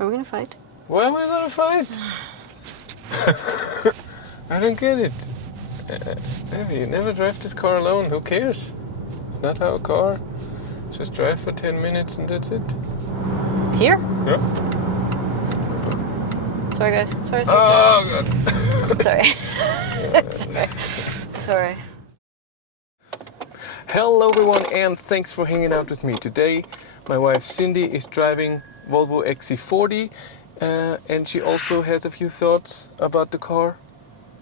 Are we gonna fight? Why am I gonna fight? I don't get it. You never drive this car alone. Who cares? It's not our car. Just drive for 10 minutes and that's it. Here? Yeah. Sorry, guys. Sorry. Oh, God. Sorry. Sorry. Hello, everyone, and thanks for hanging out with me. Today, my wife Cindy is driving Volvo XC40, and she also has a few thoughts about the car.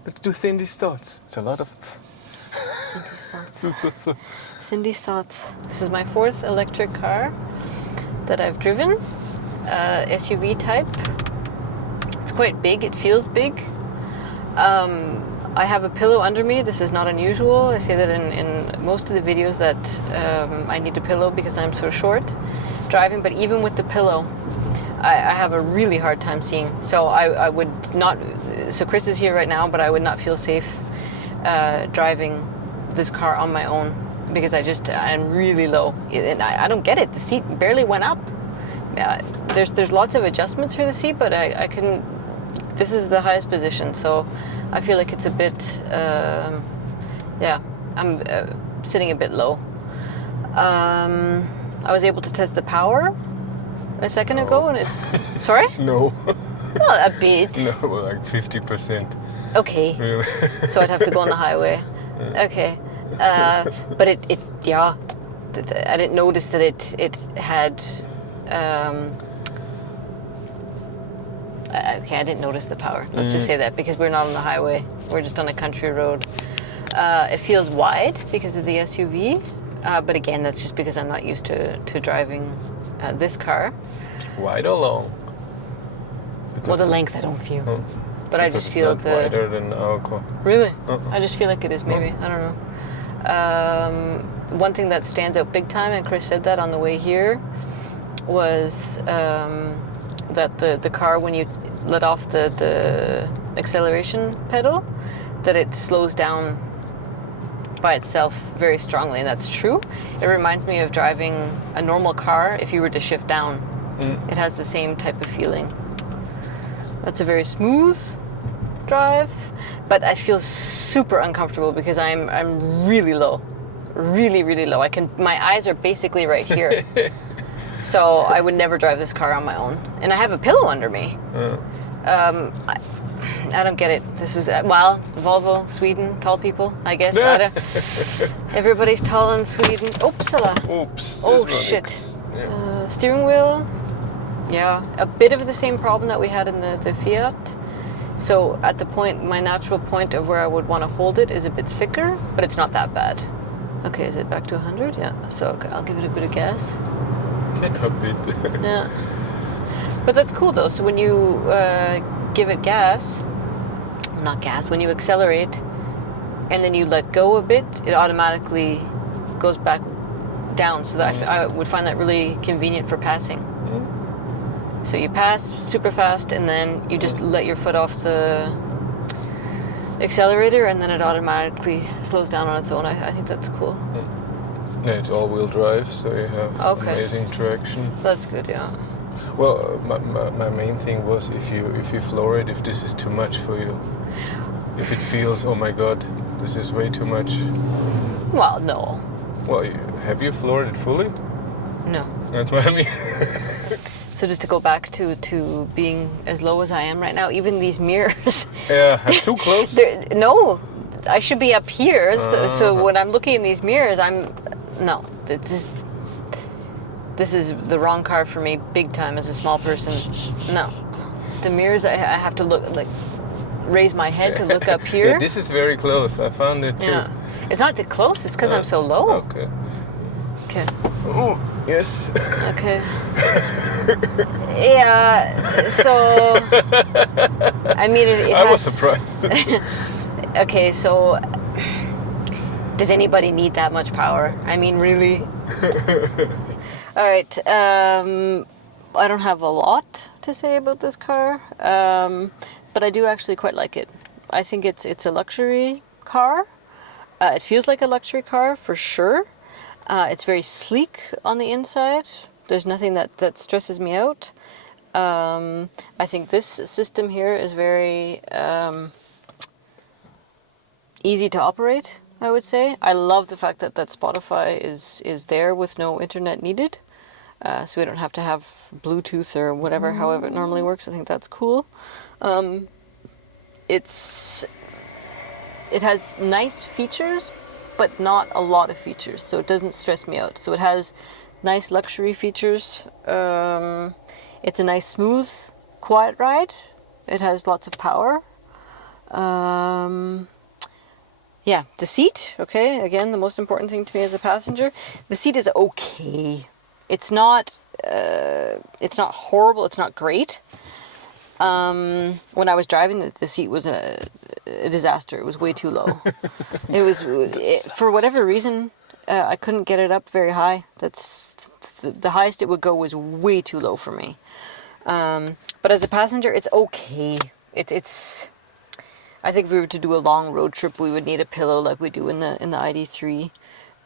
Let's do Cindy's thoughts. It's a lot of... Cindy's thoughts. Cindy's thoughts. This is my fourth electric car that I've driven. SUV type. It's quite big. It feels big. I have a pillow under me. This is not unusual. I say that in most of the videos that I need a pillow because I'm so short driving. But even with the pillow, I have a really hard time seeing. So I would not... So Chris is here right now, but I would not feel safe driving this car on my own because I'm really low. And I don't get it. The seat barely went up. There's lots of adjustments for the seat, but I couldn't... This is the highest position, so I feel like it's a bit, I'm sitting a bit low. I was able to test the power a second ago, and it's... Sorry? No. Well, a bit. No, like 50%. Okay. Really? So I'd have to go on the highway. Okay. But it's I didn't notice that it had... Okay, I didn't notice the power. Let's just say that, because we're not on the highway. We're just on a country road. It feels wide because of the SUV, but again, that's just because I'm not used to driving this car. Wide or long? Well, the length I don't feel, but I just feel it's not wider than our car. Really? I just feel like it is, maybe. I don't know. One thing that stands out big time, and Chris said that on the way here, was that the car, when you let off the acceleration pedal, that it slows down by itself very strongly, and that's true. It reminds me of driving a normal car if you were to shift down. It has the same type of feeling. That's a very smooth drive, but I feel super uncomfortable because I'm really low, really low. My eyes are basically right here. So I would never drive this car on my own. And I have a pillow under me. I don't get it. This is, Volvo, Sweden, tall people, I guess. Everybody's tall in Sweden. Oopsala. Oops. Oh, shit. Yeah. Steering wheel. Yeah, a bit of the same problem that we had in the Fiat. So at the point, my natural point of where I would want to hold it is a bit thicker, but it's not that bad. Okay, is it back to 100? Yeah, so okay, I'll give it a bit of gas. A bit. Yeah. But that's cool though. So when you give it when you accelerate and then you let go a bit, it automatically goes back down. So that I would find that really convenient for passing. So you pass super fast and then you just let your foot off the accelerator and then it automatically slows down on its own. I think that's cool. Yeah, it's all-wheel drive, so you have amazing traction. That's good, yeah. Well, my main thing was if you floor it, if this is too much for you. If it feels, oh my god, this is way too much. Well, no. Well, have you floored it fully? No. That's what I mean. So just to go back to being as low as I am right now, even these mirrors. Yeah, too close? No, I should be up here. So when I'm looking in these mirrors, no, this is the wrong car for me, big time, as a small person. No, the mirrors, I have to raise my head to look up here. Yeah, this is very close. I found it too. Yeah, it's not too close. It's because I'm so low. Okay. Okay. Oh, yes. Okay. Yeah. So, I mean, I was surprised. Okay, so does anybody need that much power? I mean, really? All right. I don't have a lot to say about this car, but I do actually quite like it. I think it's a luxury car. It feels like a luxury car for sure. It's very sleek on the inside. There's nothing that stresses me out. I think this system here is very easy to operate, I would say. I love the fact that Spotify is there with no internet needed. So we don't have to have Bluetooth or whatever, however it normally works. I think that's cool. It has nice features, but not a lot of features, so it doesn't stress me out. So it has nice luxury features. It's a nice, smooth, quiet ride. It has lots of power. Yeah, the seat, okay, again, the most important thing to me as a passenger. The seat is okay. It's not horrible, it's not great. When I was driving, the seat was a disaster. It was way too low. For whatever reason, I couldn't get it up very high. That's the highest it would go was way too low for me. But as a passenger, it's okay. It's. I think if we were to do a long road trip, we would need a pillow like we do in the ID3.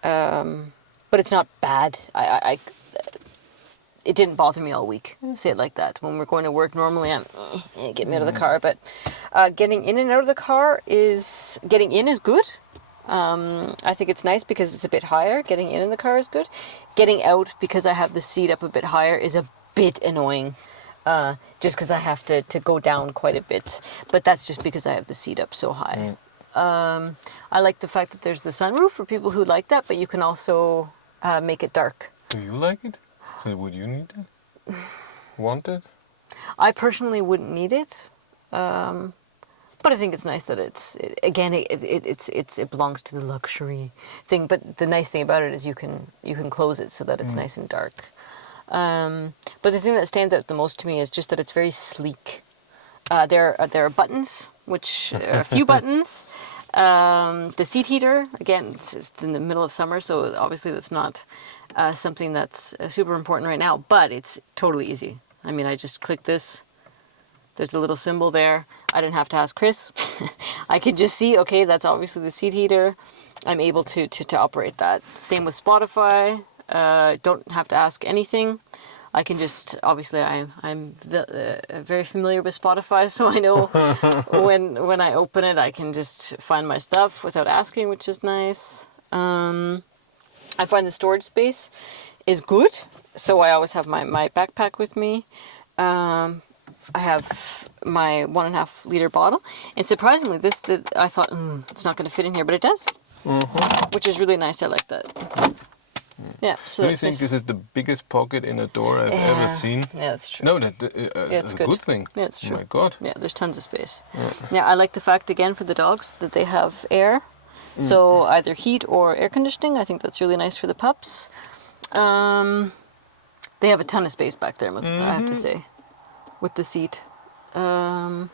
But it's not bad. It didn't bother me all week. Say it like that. When we're going to work, normally get me out of the car. But getting in and out of the car getting in is good. I think it's nice because it's a bit higher. Getting in the car is good. Getting out, because I have the seat up a bit higher, is a bit annoying. Just because I have to go down quite a bit. But that's just because I have the seat up so high. I like the fact that there's the sunroof for people who like that, but you can also make it dark. Do you like it? So would you need it? Want it? I personally wouldn't need it. But I think it's nice that it belongs to the luxury thing. But the nice thing about it is you can close it so that it's nice and dark. But the thing that stands out the most to me is just that it's very sleek. There are buttons, which are a few buttons. The seat heater, again, it's in the middle of summer, so obviously that's not something that's super important right now, but it's totally easy. I mean, I just click this. There's a little symbol there. I didn't have to ask Chris. I could just see, okay, that's obviously the seat heater. I'm able to operate that. Same with Spotify. Don't have to ask anything. I can just, obviously I'm very familiar with Spotify, so I know when I open it, I can just find my stuff without asking, which is nice. I find the storage space is good, so I always have my backpack with me. I have my 1.5 liter bottle, and surprisingly, I thought it's not going to fit in here, but it does, which is really nice. I like that. Yeah. So do you think this is the biggest pocket in a door I've ever seen? Yeah, that's true. No, that's a good thing. Yeah, it's true. Oh my God. Yeah, there's tons of space. Yeah, I like the fact, again, for the dogs, that they have air. So either heat or air conditioning. I think that's really nice for the pups. They have a ton of space back there, I have to say, with the seat. Taking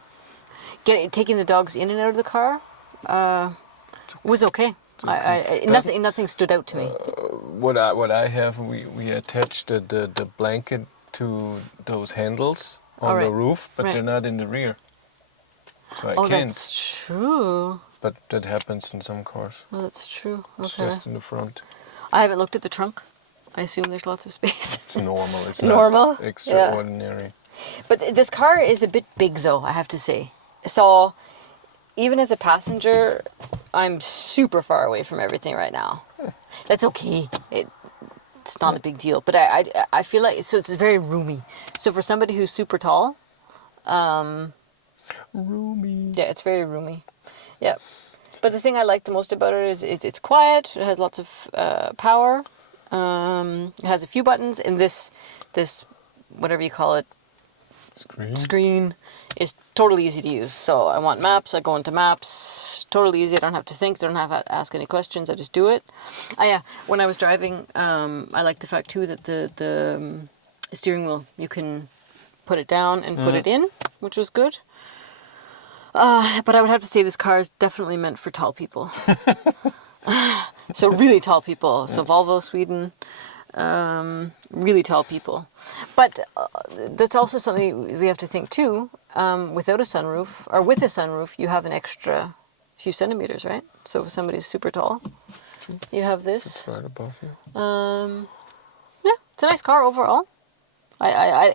the dogs in and out of the car was okay. Nothing stood out to me. What I have, we attached the blanket to those handles on the roof, but they're not in the rear. So I can't. That's true. But that happens in some cars. Oh, that's true. Okay. It's just in the front. I haven't looked at the trunk. I assume there's lots of space. It's normal. It's normal. Not extraordinary. Yeah. But this car is a bit big, though, I have to say. So even as a passenger, I'm super far away from everything right now. That's okay. It's not a big deal. But I feel like it's very roomy. So for somebody who's super tall, roomy. Yeah, it's very roomy. Yeah. But the thing I like the most about it is it's quiet. It has lots of power. It has a few buttons, and this whatever you call it, screen is totally easy to use. So I want maps, I go into maps, totally easy. I don't have to think, don't have to ask any questions, I just do it. Yeah, when I was driving, I like the fact too that the steering wheel, you can put it down and put it in, which was good. But I would have to say this car is definitely meant for tall people. So really tall people. So Volvo, Sweden, really tall people. But that's also something we have to think too. Without a sunroof, or with a sunroof, you have an extra few centimeters, right? So if somebody's super tall, you have this. It's right above you. Yeah, it's a nice car overall. I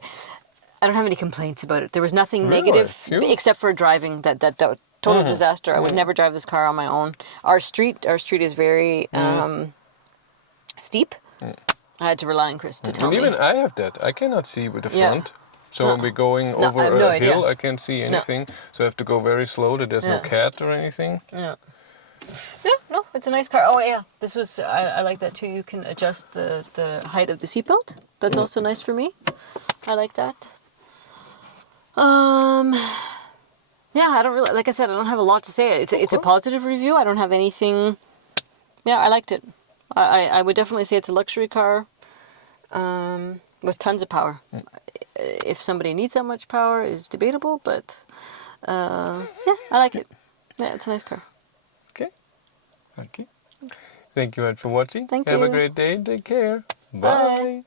I don't have any complaints about it. There was nothing Really? negative Phew. except for driving. That total disaster. I would never drive this car on my own. Our street is very steep. I had to rely on Chris to tell And me. even I have that. I cannot see with the Yeah. front. So when we're going No, over I have no a hill, idea. I can't see anything. So I have to go very slow that there's no cat or anything. Yeah. Yeah, no, it's a nice car. Oh yeah, this was I like that too. You can adjust the height of the seatbelt. That's also nice for me. I like that. Yeah, I don't really, like I said, I don't have a lot to say. It's a positive review. I don't have anything. Yeah, I liked it. I would definitely say it's a luxury car with tons of power. If somebody needs that much power is debatable, but yeah, I like it. Yeah, it's a nice car. Okay. Okay. Thank you much for watching. Thank Have a you. great day. Take care. Bye. Bye.